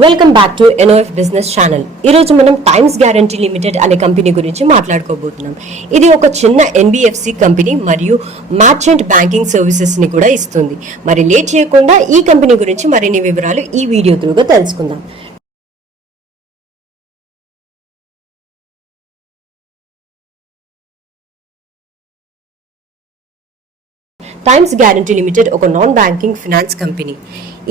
Welcome back to NOF business channel ఈ రోజు మనం టైమ్స్ గ్యారంటీ లిమిటెడ్ అనే కంపెనీ గురించి మాట్లాడుకోబోతున్నాం. ఇది ఒక చిన్న ఎన్బిఎఫ్సి కంపెనీ మరియు మర్చెంట్ బ్యాంకింగ్ సర్వీసెస్ని కూడా ఇస్తుంది. మరి లేట్ చేయకుండా ఈ కంపెనీ గురించి మరిన్ని వివరాలు ఈ వీడియో త్రూగా తెలుసుకుందాం. టైమ్స్ గ్యారంటీ లిమిటెడ్ ఒక నాన్ బ్యాంకింగ్ ఫినాన్స్ కంపెనీ.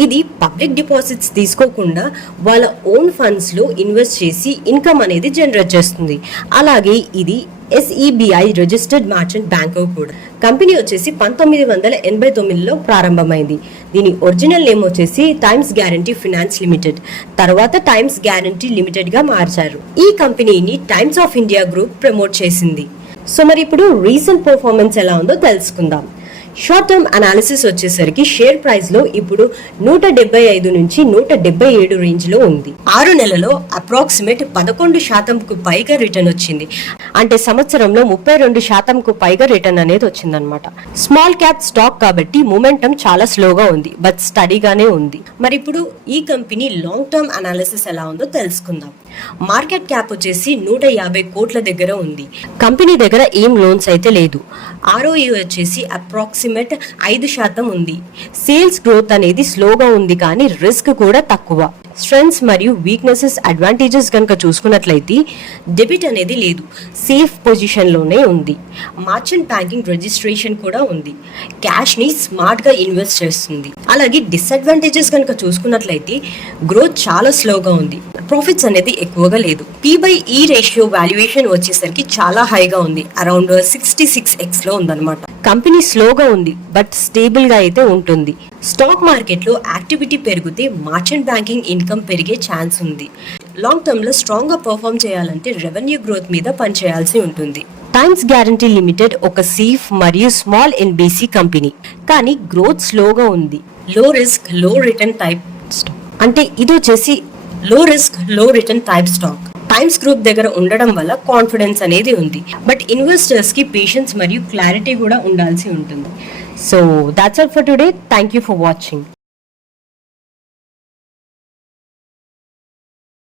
ఇది పబ్లిక్ డిపాజిట్స్ తీసుకోకుండా వాళ్ళ ఓన్ ఫండ్స్లో ఇన్వెస్ట్ చేసి ఇన్కమ్ అనేది జనరేట్ చేస్తుంది. అలాగే ఇది ఎస్ఈబిఐ రిజిస్టర్డ్ మర్చెంట్ బ్యాంక్ కూడా. కంపెనీ వచ్చేసి పంతొమ్మిది వందల ఎనభై తొమ్మిదిలో ప్రారంభమైంది. దీని ఒరిజినల్ నేమ్ వచ్చేసి టైమ్స్ గ్యారంటీ ఫినాన్స్ లిమిటెడ్ తర్వాత టైమ్స్ గ్యారంటీ లిమిటెడ్గా మార్చారు. ఈ కంపెనీని Times of India group promote చేసింది. సో మరి ఇప్పుడు రీసెంట్ పర్ఫార్మెన్స్ ఎలా ఉందో తెలుసుకుందాం. షార్ట్ టర్మ్ అనాలిసిస్ వచ్చేసరికి షేర్ ప్రైస్లో ఇప్పుడు నూట డెబ్బై ఐదు నుంచి నూట డెబ్బై ఏడు రేంజ్లో ఉంది. ఆరు నెలలో అప్రాక్సిమేట్ పదకొండు శాతంకు పైగా రిటర్న్ వచ్చింది. అంటే సంవత్సరంలో ముప్పై రెండు శాతంకు పైగా రిటర్న్ అనేది వచ్చిందనమాట స్మాల్ క్యాప్ స్టాక్ కాబట్టి మూమెంటం చాలా స్లోగా ఉంది బట్ స్టడీగానే ఉంది. మరి ఇప్పుడు ఈ కంపెనీ లాంగ్ టర్మ్ అనాలిసిస్ ఎలా ఉందో తెలుసుకుందాం. మార్కెట్ క్యాప్ వచ్చేసి నూట యాభై కోట్ల దగ్గర ఉంది. కంపెనీ దగ్గర ఏం లోన్స్ అయితే లేదు. ఆర్ఓఈ వచ్చేసి అప్రాక్సిమేట్ ఐదు శాతం ఉంది. సేల్స్ గ్రోత్ అనేది స్లోగా ఉంది కానీ రిస్క్ కూడా తక్కువ. స్ట్రెంగ్స్ మరియు వీక్నెసెస్ అడ్వాంటేజెస్ కనుక చూసుకున్నట్లయితే డెబిట్ అనేది లేదు. సేఫ్ పొజిషన్లోనే ఉంది. మార్చెంట్ బ్యాంకింగ్ రిజిస్ట్రేషన్ కూడా ఉంది. క్యాష్ని స్మార్ట్గా ఇన్వెస్ట్ చేస్తుంది. అలాగే డిసడ్వాంటేజెస్ కనుక చూసుకున్నట్లయితే గ్రోత్ చాలా స్లోగా ఉంది. ప్రాఫిట్స్ అనేది ఎక్కువగా లేదు. P by E ratio valuation వచ్చేసరికి చాలా హైగా ఉంది. అరౌండ్ సిక్స్టీ సిక్స్ ఎక్స్లో ఉందన్నమాట. కంపెనీ స్లోగా ఉంది బట్ స్టేబుల్గా అయితే ఉంటుంది. స్టాక్ మార్కెట్లో యాక్టివిటీ పెరిగితే మార్చెంట్ బ్యాంకింగ్ ఇన్కమ్ పెరిగే ఛాన్స్ ఉంది. లాంగ్ టర్మ్లో స్ట్రాంగ్గా పర్ఫామ్ చేయాలంటే రెవెన్యూ గ్రోత్ మీద పనిచేయాల్సి ఉంటుంది. టైమ్స్ గ్యారంటీ లిమిటెడ్ ఒక సీఫ్ మరియు స్మాల్ ఎన్బిసి కంపెనీ కానీ గ్రోత్ స్లోగా ఉంది. లో రిస్క్లో రిటర్న్ టైప్ అంటే ఇది వచ్చేసి low రిస్క్లో return type stock Times group దగ్గర ఉండడం వల్ల కాన్ఫిడెన్స్ అనేది ఉంది. బట్ ఇన్వెస్టర్స్కి పేషెన్స్ మరియు క్లారిటీ కూడా ఉండాల్సి ఉంటుంది. So that's all for today thank you for watching